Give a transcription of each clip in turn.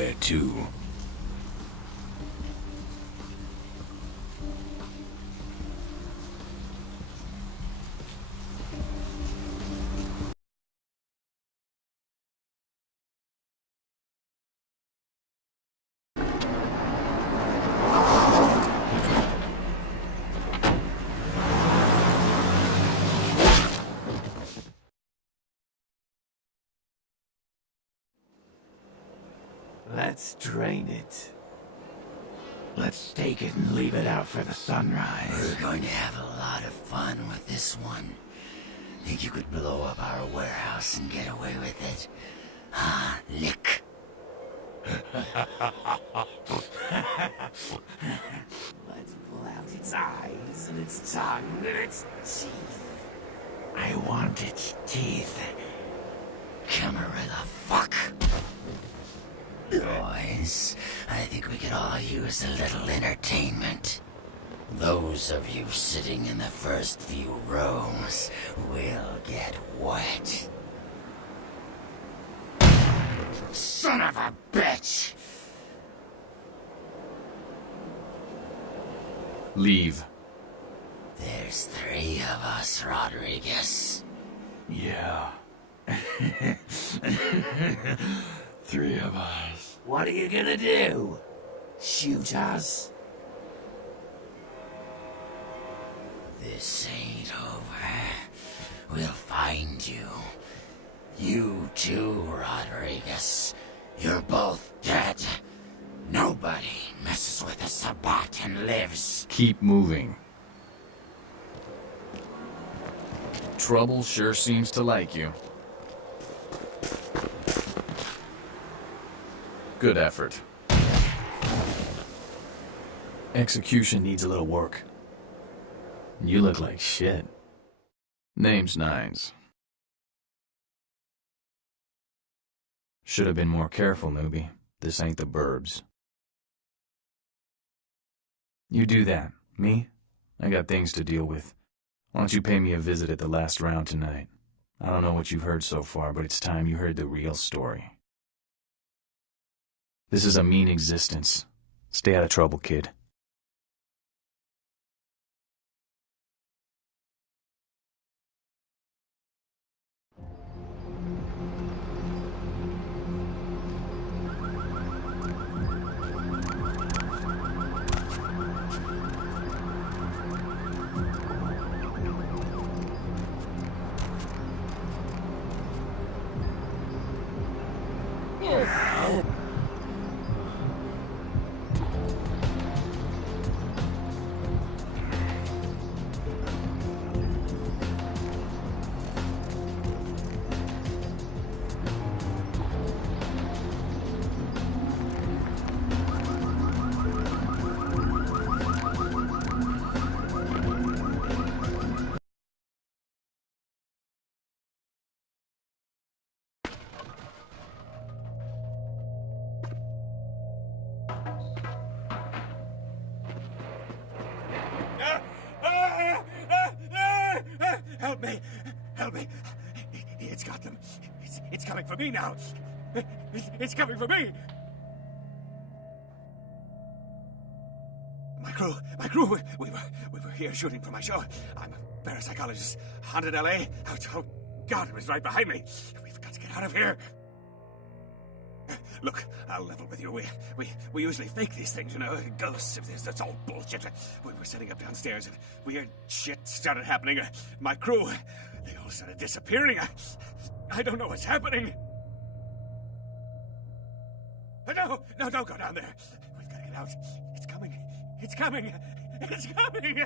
Where to? Let's drain it. Let's take it and leave it out for the sunrise. We're going to have a lot of fun with this one. Think you could blow up our warehouse and get away with it? Huh, lick? Let's pull out its eyes and its tongue and its teeth. I want its teeth. Camarilla fuck. Boys, I think we could all use a little entertainment. Those of you sitting in the first few rows will get wet. Son of a bitch! Leave. There's 3 of us, Rodriguez. Yeah. 3 of us. What are you gonna do? Shoot us? This ain't over. We'll find you. You too, Rodriguez. You're both dead. Nobody messes with a Sabbat and lives. Keep moving. Trouble sure seems to like you. Good effort. Execution needs a little work. You look like shit. Name's Nines. Should have been more careful, newbie. This ain't the burbs. You do that. Me? I got things to deal with. Why don't you pay me a visit at the last round tonight? I don't know what you've heard so far, but it's time you heard the real story. This is a mean existence. Stay out of trouble, kid. Help me! Help me! It's got them. It's coming for me now. It's coming for me! My crew, we were here shooting for my show. I'm a parapsychologist, haunted LA. Oh, God, it was right behind me. We've got to get out of here. Look, I'll level with you. We usually fake these things, you know, ghosts. That's all bullshit. We were setting up downstairs and weird shit started happening. My crew, they all started disappearing. I don't know what's happening. No, don't go down there. We've got to get out. It's coming. It's coming. It's coming.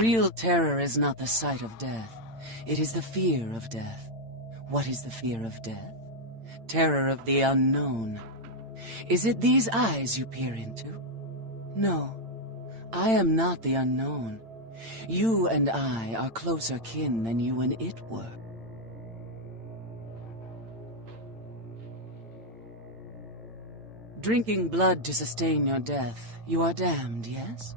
Real terror is not the sight of death. It is the fear of death. What is the fear of death? Terror of the unknown. Is it these eyes you peer into? No, I am not the unknown. You and I are closer kin than you and it were. Drinking blood to sustain your death, you are damned, yes?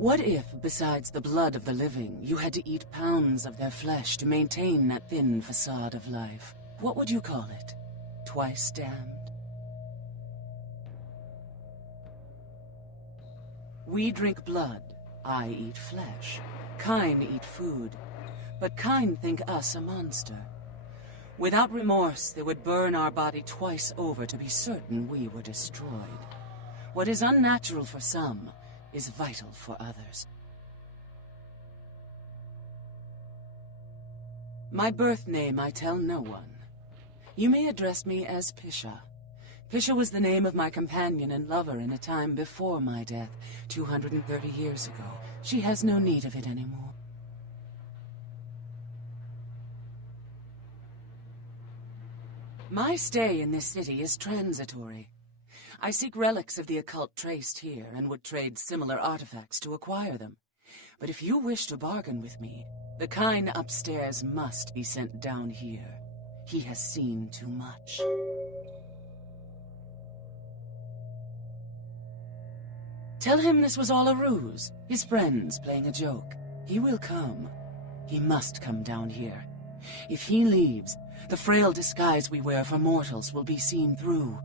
What if, besides the blood of the living, you had to eat pounds of their flesh to maintain that thin facade of life? What would you call it? Twice damned? We drink blood, I eat flesh. Kine eat food, but Kine think us a monster. Without remorse, they would burn our body twice over to be certain we were destroyed. What is unnatural for some is vital for others. My birth name I tell no one. You may address me as Pisha. Pisha was the name of my companion and lover in a time before my death, 230 years ago. She has no need of it anymore. My stay in this city is transitory. I seek relics of the occult traced here and would trade similar artifacts to acquire them. But if you wish to bargain with me, the Kine upstairs must be sent down here. He has seen too much. Tell him this was all a ruse, his friends playing a joke. He will come. He must come down here. If he leaves, the frail disguise we wear for mortals will be seen through.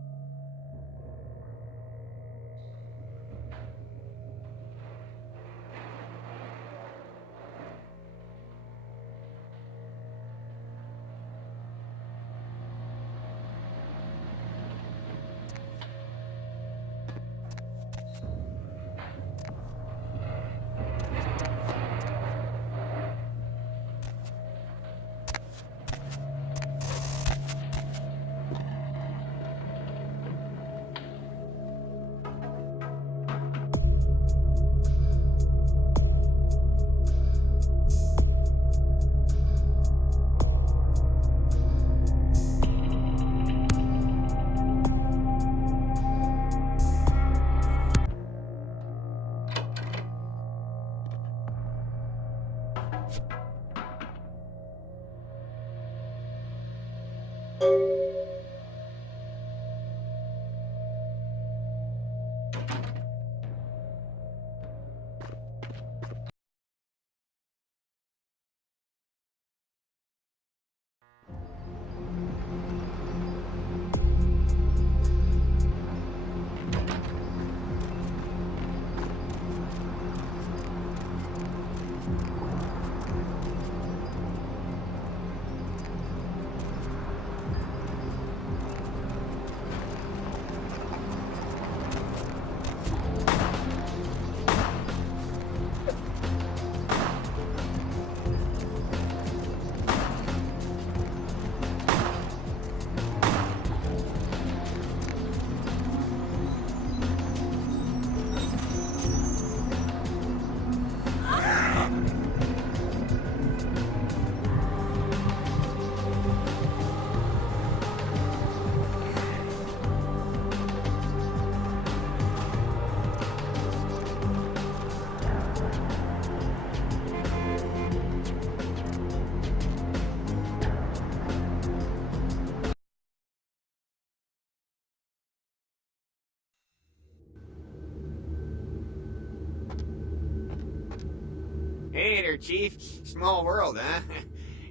Hey there, Chief. Small world, huh?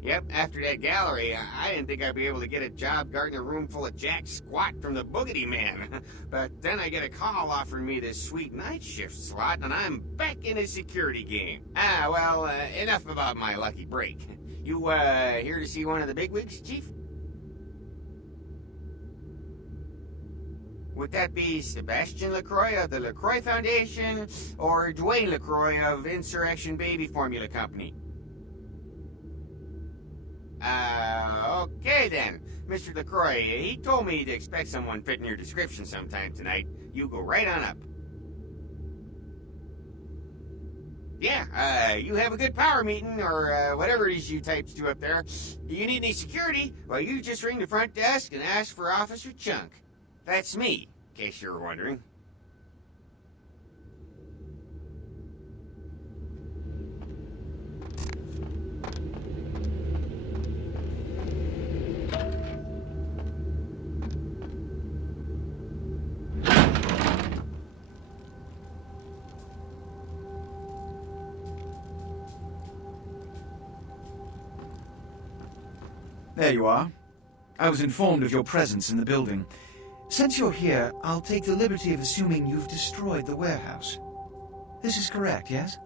Yep, after that gallery, I didn't think I'd be able to get a job guarding a room full of jack squat from the Boogity Man. But then I get a call offering me this sweet night shift slot, and I'm back in the security game. Well, enough about my lucky break. You, here to see one of the bigwigs, Chief? Would that be Sebastian LaCroix of the LaCroix Foundation, or Dwayne LaCroix of Insurrection Baby Formula Company? Okay then. Mr. LaCroix, he told me to expect someone fitting your description sometime tonight. You go right on up. Yeah, you have a good power meeting, or whatever it is you types do up there. You need any security? Well, you just ring the front desk and ask for Officer Chunk. That's me, in case you were wondering. There you are. I was informed of your presence in the building. Since you're here, I'll take the liberty of assuming you've destroyed the warehouse. This is correct, yes?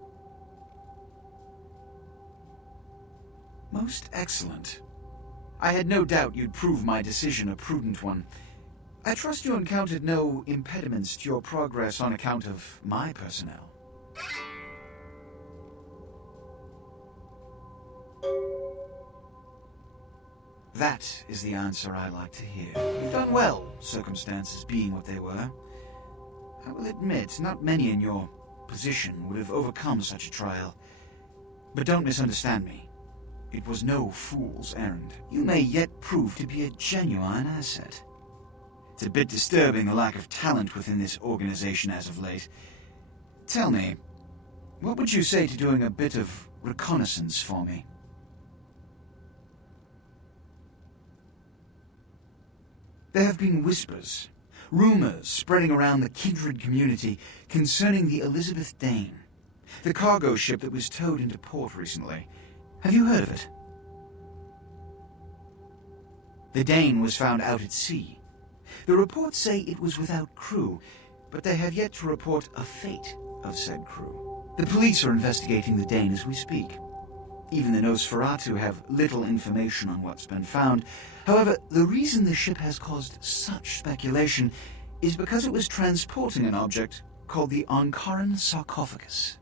Most excellent. I had no doubt you'd prove my decision a prudent one. I trust you encountered no impediments to your progress on account of my personnel. That is the answer I like to hear. You've done well, circumstances being what they were. I will admit, not many in your position would have overcome such a trial. But don't misunderstand me. It was no fool's errand. You may yet prove to be a genuine asset. It's a bit disturbing the lack of talent within this organization as of late. Tell me, what would you say to doing a bit of reconnaissance for me? There have been whispers, rumors spreading around the kindred community concerning the Elizabeth Dane, the cargo ship that was towed into port recently. Have you heard of it? The Dane was found out at sea. The reports say it was without crew, but they have yet to report a fate of said crew. The police are investigating the Dane as we speak. Even the Nosferatu have little information on what's been found. However, the reason the ship has caused such speculation is because it was transporting an object called the Ankaran sarcophagus.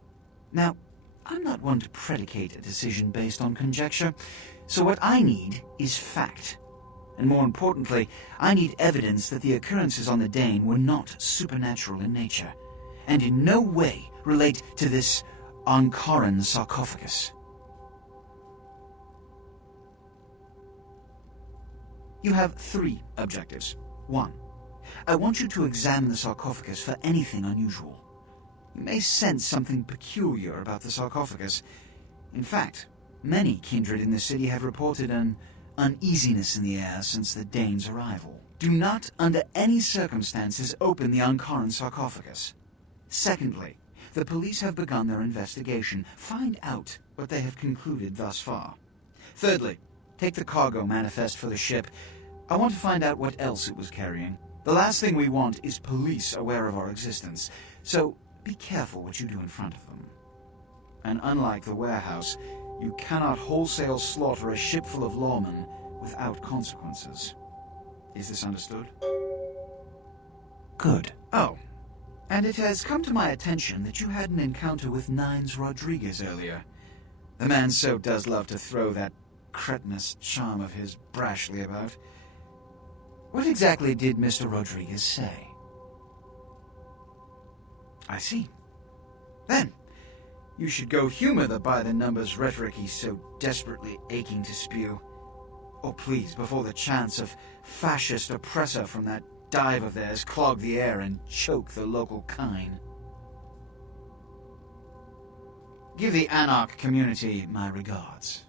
Now, I'm not one to predicate a decision based on conjecture, so what I need is fact. And more importantly, I need evidence that the occurrences on the Dane were not supernatural in nature, and in no way relate to this Ankaran sarcophagus. You have 3 objectives. 1. I want you to examine the sarcophagus for anything unusual. You may sense something peculiar about the sarcophagus. In fact, many kindred in the city have reported an uneasiness in the air since the Dane's arrival. Do not, under any circumstances, open the Ankaran sarcophagus. Secondly, the police have begun their investigation. Find out what they have concluded thus far. Thirdly, take the cargo manifest for the ship. I want to find out what else it was carrying. The last thing we want is police aware of our existence, so be careful what you do in front of them. And unlike the warehouse, you cannot wholesale slaughter a ship full of lawmen without consequences. Is this understood? Good. Oh, and it has come to my attention that you had an encounter with Nines Rodriguez earlier. The man so does love to throw that cretinous charm of his brashly about. What exactly did Mr. Rodriguez say? I see. Then, you should go humor the by-the-numbers rhetoric he's so desperately aching to spew. Or please, before the chance of fascist oppressor from that dive of theirs clog the air and choke the local kine. Give the Anarch community my regards.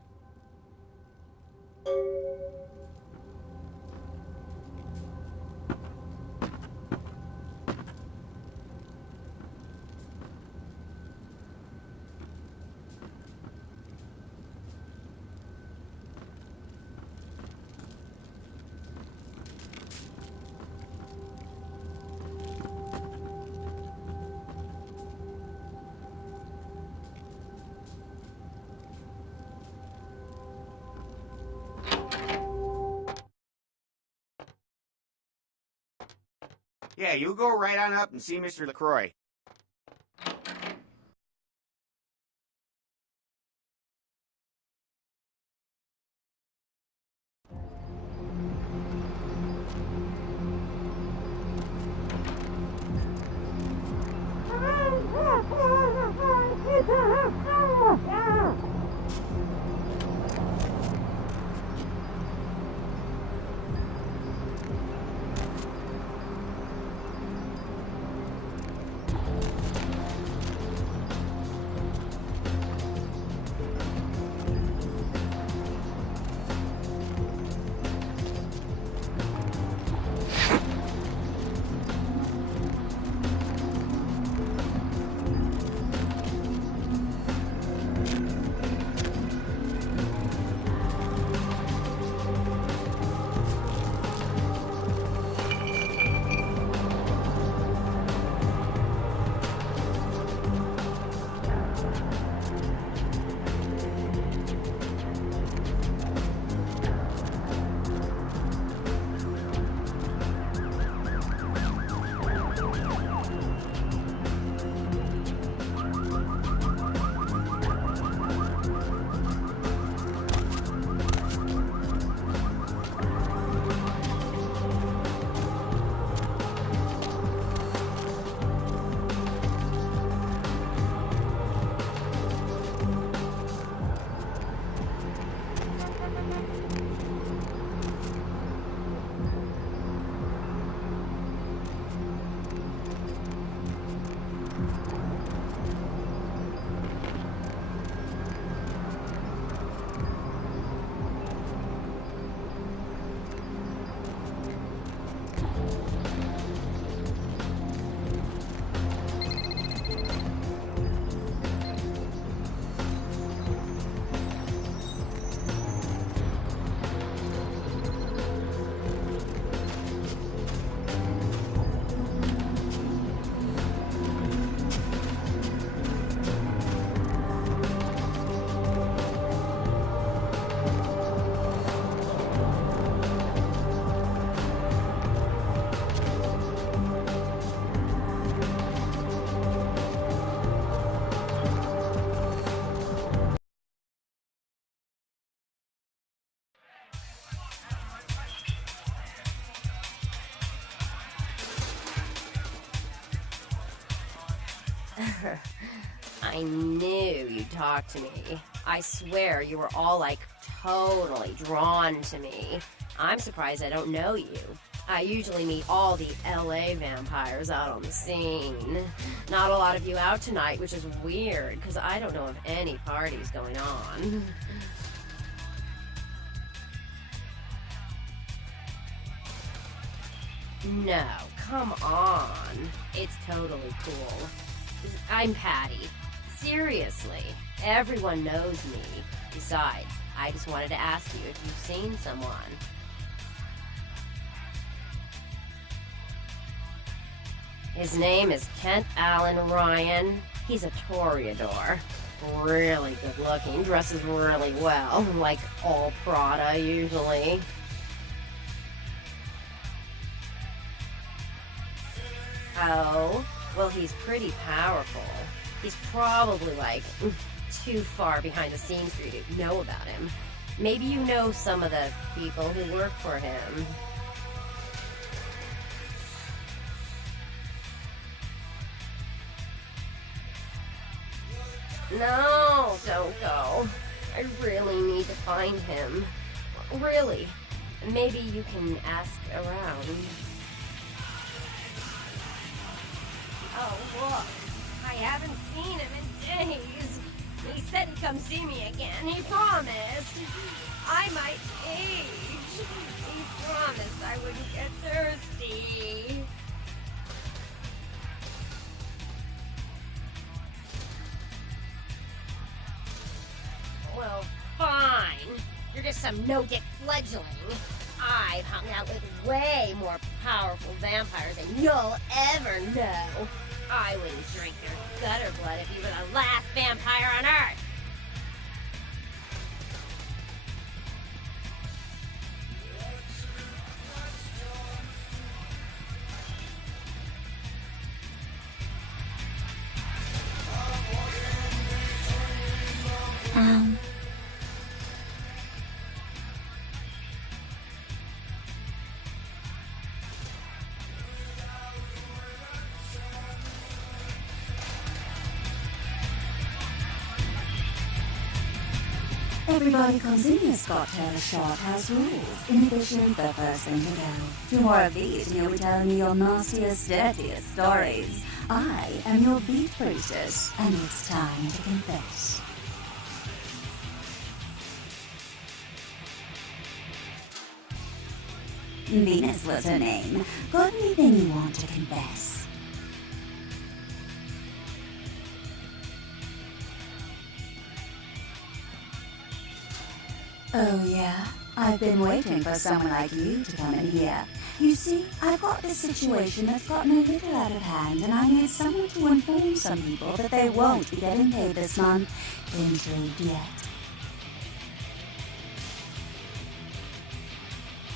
Yeah, you go right on up and see Mr. LaCroix. I knew you'd talk to me. I swear you were all, like, totally drawn to me. I'm surprised I don't know you. I usually meet all the LA vampires out on the scene. Not a lot of you out tonight, which is weird, because I don't know of any parties going on. No, come on. It's totally cool. I'm Patty. Seriously, everyone knows me. Besides, I just wanted to ask you if you've seen someone. His name is Kent Allen Ryan. He's a Toreador. Really good looking, dresses really well, like all Prada usually. Oh, well, he's pretty powerful. He's probably like too far behind the scenes for you to know about him. Maybe you know some of the people who work for him. No, don't go. I really need to find him. Really. Maybe you can ask around. Oh, look. I haven't seen him in days. He said he'd come see me again. He promised. I might age. He promised I wouldn't get thirsty. Well, fine. You're just some no-dick fledgling. I've hung out with way more powerful vampires than you'll ever know. I wouldn't drink their gutter blood if you were the last vampire on Earth. Everybody comes in here, Scott Taylor Short has rules. In addition, the first thing to go. 2 more of these and you'll be telling me your nastiest, dirtiest stories. I am your beat priestess, and it's time to confess. Venus was her name. Got anything you want to confess? Oh yeah, I've been waiting for someone like you to come in here. You see, I've got this situation that's gotten a little out of hand, and I need someone to inform some people that they won't be getting paid this month. Intrigued yet?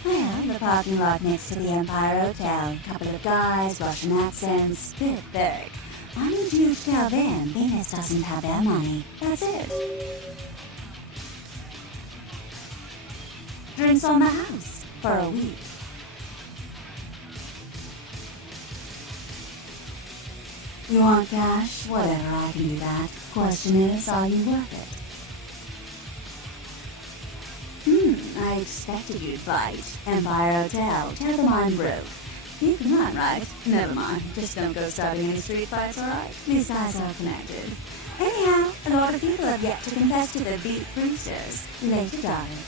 Well, the parking lot next to the Empire Hotel. Couple of guys, Russian accents, bit thick. I need you to tell them Venus doesn't have their money. That's it. Drinks on the house for a week. You want cash? Whatever, I can do that. Question is, are you worth it? I expected you'd bite. Empire Hotel. Tell them I'm broke. You can run, right? Never mind. Just don't go starting any street fights, alright? These guys are connected. Anyhow, a lot of people have yet to confess to the beat priestess. Later, darling.